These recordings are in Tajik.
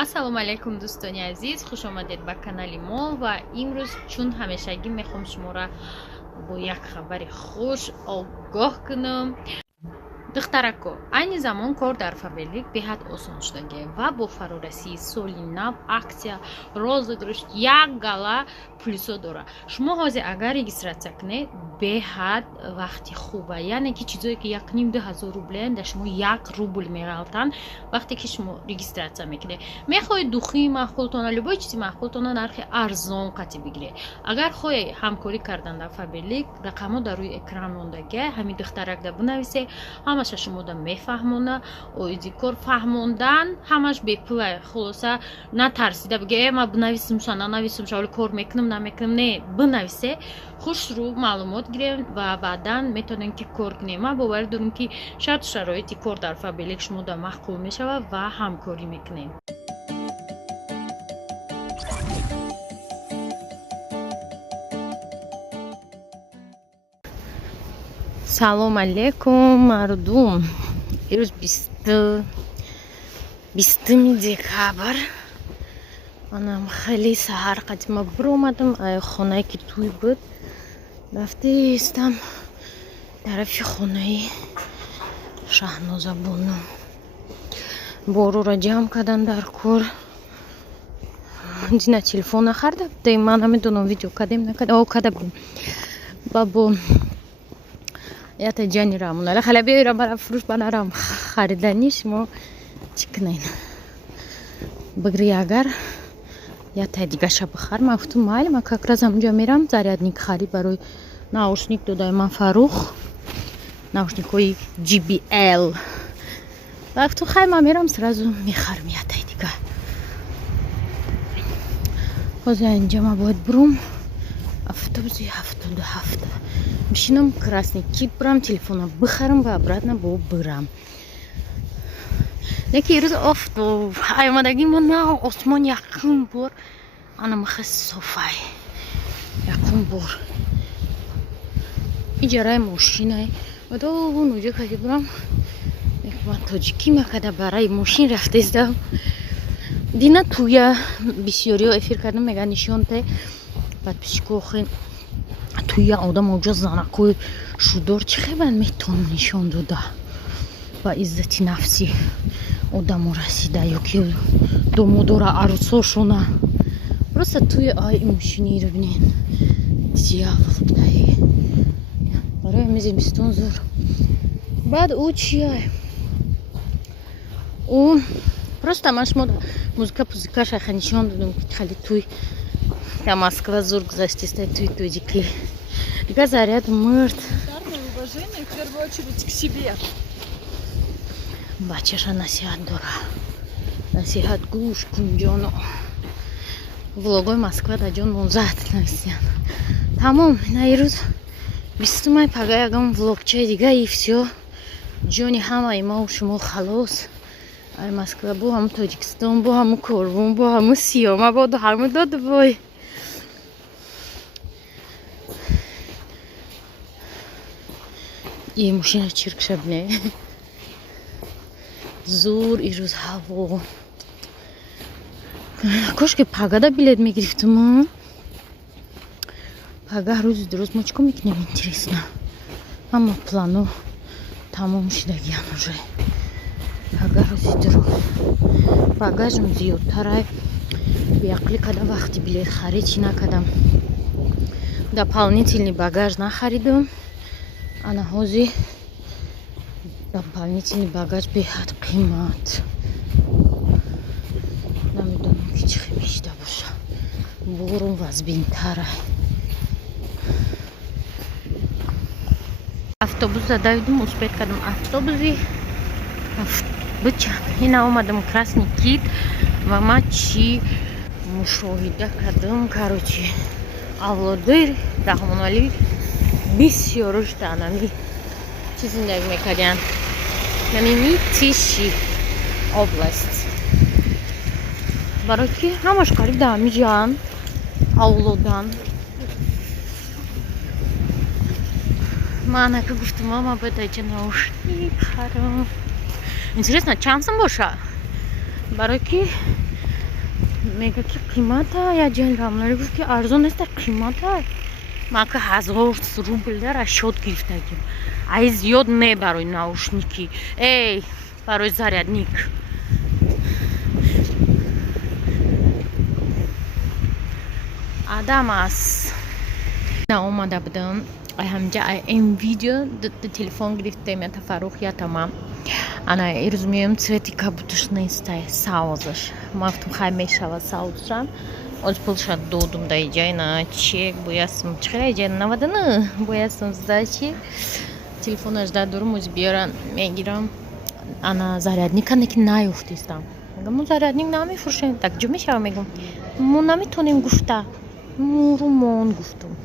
ассалому алайкум дӯстони азиз, хуш омадед ба канали мо ва имрӯз чун ҳамешагӣ мехоҳам шуморо бо як хабари хуш огоҳ кунам. духтарако, айни замон кор дар фабрик беҳад осон шудагӣ ва бо фарорасии соли нав аксия розыгрыш як гала плюсо дора. Шумо ҳозир агар регистратсия кунед беҳад вақти хуба, яъне ки чизое ки 1,5-2,000 рублиан дар шумо 1 рубл меғалтанд вақте ки шумо регистратсия мекунед. Мехоҳед духии маъқултона любой чизи маъқултона нархи арзон қатӣ бигиред. Агар хоҳед ҳамкорӣ кардан дар фабрик, рақамҳо дар рӯи экран мондагӣ, ҳамин духтарак да бинависед, ҳамаша шумо да мефаҳмона, оиди кор фаҳмондан ҳамаш бепула. Хулоса натарсида бигӣ ман бинависимша нанависимша вале кор мекунам намекунам, не, бинависе, хушрӯ маълумот гирем ва баъдан метавонем ки кор кунем. Ман боварӣ дорам ки шарту шароити кор дар фабрик шумо да маъқул мешавад ва ҳамкорӣ мекунем. салом алейкум мардум. имрӯз 20 декабр манам хеле саҳар қадима биромадам хонае ки туй буд, рафтаистам тарафи хонаи Шаҳноза бону. Борора ҷамъ кардан дар кор. Дина телефон нахарда будем, ман намедонам видео кадем накадем, када будем бабо ята ҷани рамонала хала биёрам бара фурӯш банарам харидани шумо чӣ кунед бигри агар ята дигаша бихар. Ман гуфтам майли, ман как раз ҳамунҷа мерам зарядник харид барои наушник додаи ман Фарух, наушникҳои JBL. Ва гуфтам хай ман мерам сразу мехарам ятаи дига. ҳозир инҷа ман бояд бурам автобуси 77 мешинам красный кит бурам, телефона бихарам ва обратно бо бирам. Леки рӯз офтоб аймадагӣ мо на осмон якум бор ана махе софай якум бор иҷараи мошинай вадо ноҷа кади бурам. Ман тоҷикӣ макада барои мошин рафтаистам. Дина туя бисёриҳо эфир кардам мегӯянд нишонте подписчикои туя одам оҷо занакои шудор чӣ хебар метавонад нишон дода ба иззати нафси одамо расида ёки домодора арӯсошона. Просто туи ай мошиниро бинед дьяволтай барои ҳамин зимистон зур. баъд ӯ чияй ӯ просто ман шумо музыка шайха нишон додам ки хали туй да Москва зур гузаштиста туй тоҷикӣ дига заряд мурд. Уважение в первую очередь к себе. Бачаша насиҳат дора. Насиҳат гӯш кун ҷоно. Влогои Москва да ҷон музат нависиян. Тамом наирӯз 20 май пага ягон влогчаи дига и всё. ҷони ҳамаи мо шумо халос. Ай Москва бо ҳаму Тоҷикистон, бо ҳаму Корвон, бо ҳаму Сиёмабод, ҳаму Додбой. И мошина чиркша бине. Зур ирӯз ҳаво. Кошки пагада билет мегирифтам. Пага рӯзи дурӯз мо чӣ кор мекунем интересно. Ҳама плано тамом шудагиам уже. Пага рӯзи дурӯз. Багажам зиёдтарай. Биақлӣ када вақти билет харид чӣ накардам. Дополнительный багаж нахаридам. Ана ҳозир дополнительный багаж беҳад қимат. Намедонам ки чӣ хел бештар боша. Борум вазбинтара. Автобус задавидам, успеҳ кардам автобуси бычак. Ина омадам красный кит ва ман чӣ мушоҳида кардам. Короче авлодир раҳмоналӣ бисёр рушдан ами чӣ зиндагӣ мекарданд. Намини Тиши област. Барои ки ҳамаш қариб да ҳамиҷан авлодан. Ман ака гуфтам мама бояд аҷа наушник харам. Интересно чанд сум боша? Барои ки میگه که قیمت یا جنگام گفت که ارزون است قیمت ما که 1000 روبل داره شد گرفتگیم ای زیاد نه برای ناوشنیکی ای برای зарядник آدم است نه اومده بودم همجا این ویدیو телефон گرفتم تفروخیاتم она разумеем цвети кабутушные стаи саузаш мафтум хаймешава саузшам оч пулша додум да иджайна чек боясым чхира иджайна наваданы боясым сдачи телефон ажда дурум узбера мегирам она зарядника неки наюхтистам мегам ну зарядник намефуршем так ҷо мешава мегам мо наметонем гуфта мурумон гуфтум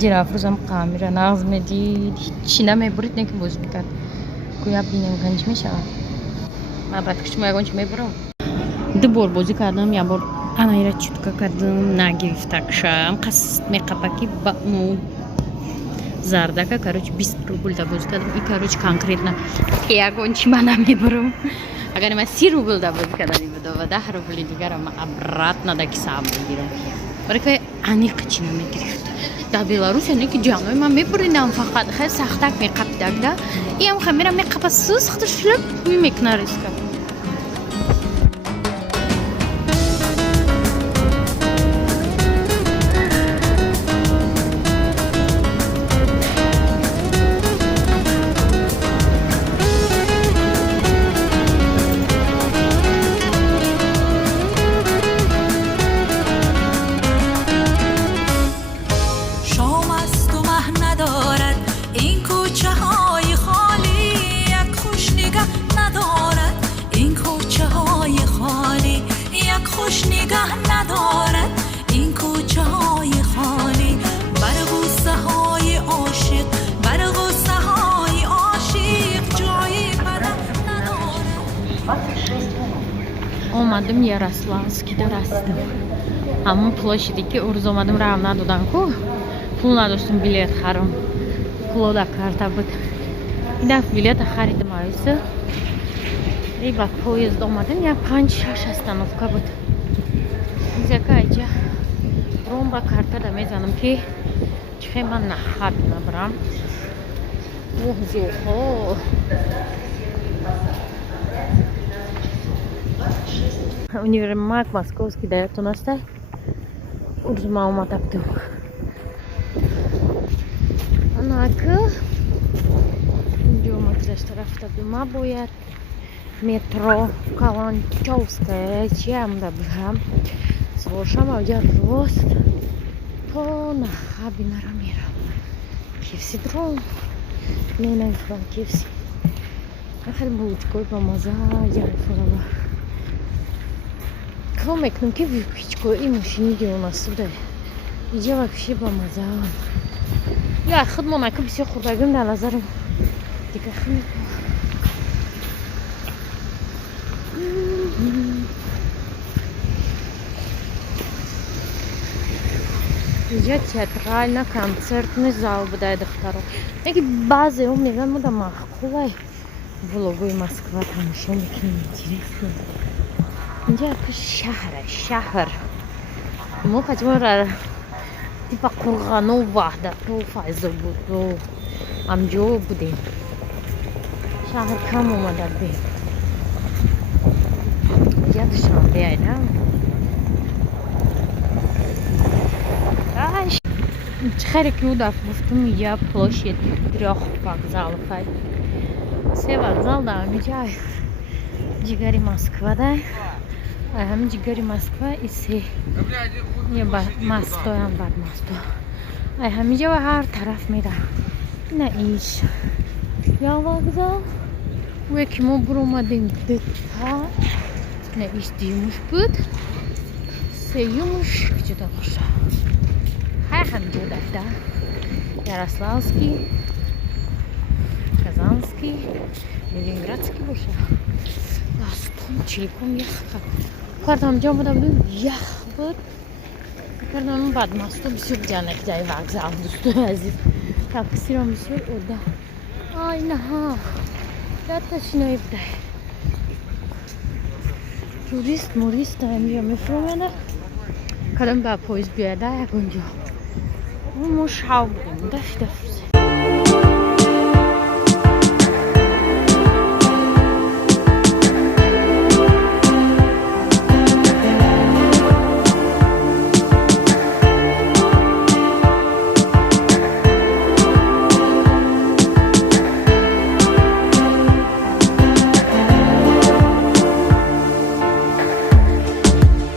ҷирафрӯзам камера нағз медид ҳичи намебурид неки боз мекард гӯя бинем ганҷ мешавад ман бад шумо ягон чӣ мебурам ду бор бозӣ кардам як бор анаира чутка кардам нагирифта кушам қас меқапаки зардака короче 20 рубл да бозӣ кардам и короче конкретно ягон чӣ ман намебурам агар ман 30 рубл да бозӣ кардани будова 10 рубли дигарам обратно да киса мегирам барои ки аниқ чӣ намегирифт در بلاروس یعنی که جامعه من میبریدم فقط خیلی سختک میقبیدم ده این هم خمیرم میقبه سوختش شلپ میکنه ریسکم اومدم یاروسلاوسکی درستم همون площади که روز اومدم رام ندادن کو پول نداشتم بلیط خرم کلودا کارتا بود این دفعه بلیط خریدم آیسه ای با پویزد اومدم یا 5-6 استانوفکا بود اینجا اینجا روم با کارتا دا میزنم که چه من نخرد نبرم اوه زوخو универмаг московский дает у нас так урзума уматаптым анака идём от тарафта дума бояд метро каланчевская чем да бгам слушам я рост то на хабина рамира кевси дром менен фран кевси ахер булочкой помаза я форала Мекнем ки випичку и машиниги у нас сюда. Иди вообще помаза. Я ходмо на кабисе худагим да назарым. Дика хмик. Иди театрально-концертный зал буде дохтаро. Неки базе у меня муда махкулай. Влогой Москва там еще неки интересно. اینجا که شهر ما کجا تیپا قرغانو وحدت و فایزه بود و همجا بودیم شهر کم اومده بیم اینجا داشتم بیایدم خیلی که او دفت گفتم اینجا площадь трех вокзалов سه вокзал да اینجا جیگری مسکو ده هم جیگری مسکو ایسی یه مستو هم بعد مستو همینجا و هر طرف میره نه ایش یا وокзал و یکی ما برو اومدیم دتا نه ایش دیموش بود سیوموش جدا باشه همینجا دتا یاروسلاوسکی казанский ленинградский باشه داستان چیکم یخ کردم جا بودم یخ بود کردم بعد مستو بسیار جانک جای وокзал دوستو عزیز تاکسیرم بسیار اودا آی نه ها یادش نمیده توریست موریست اینجا میفرمونه کدام با پویز بیاده یک اونجا اون مش ها بودیم دفت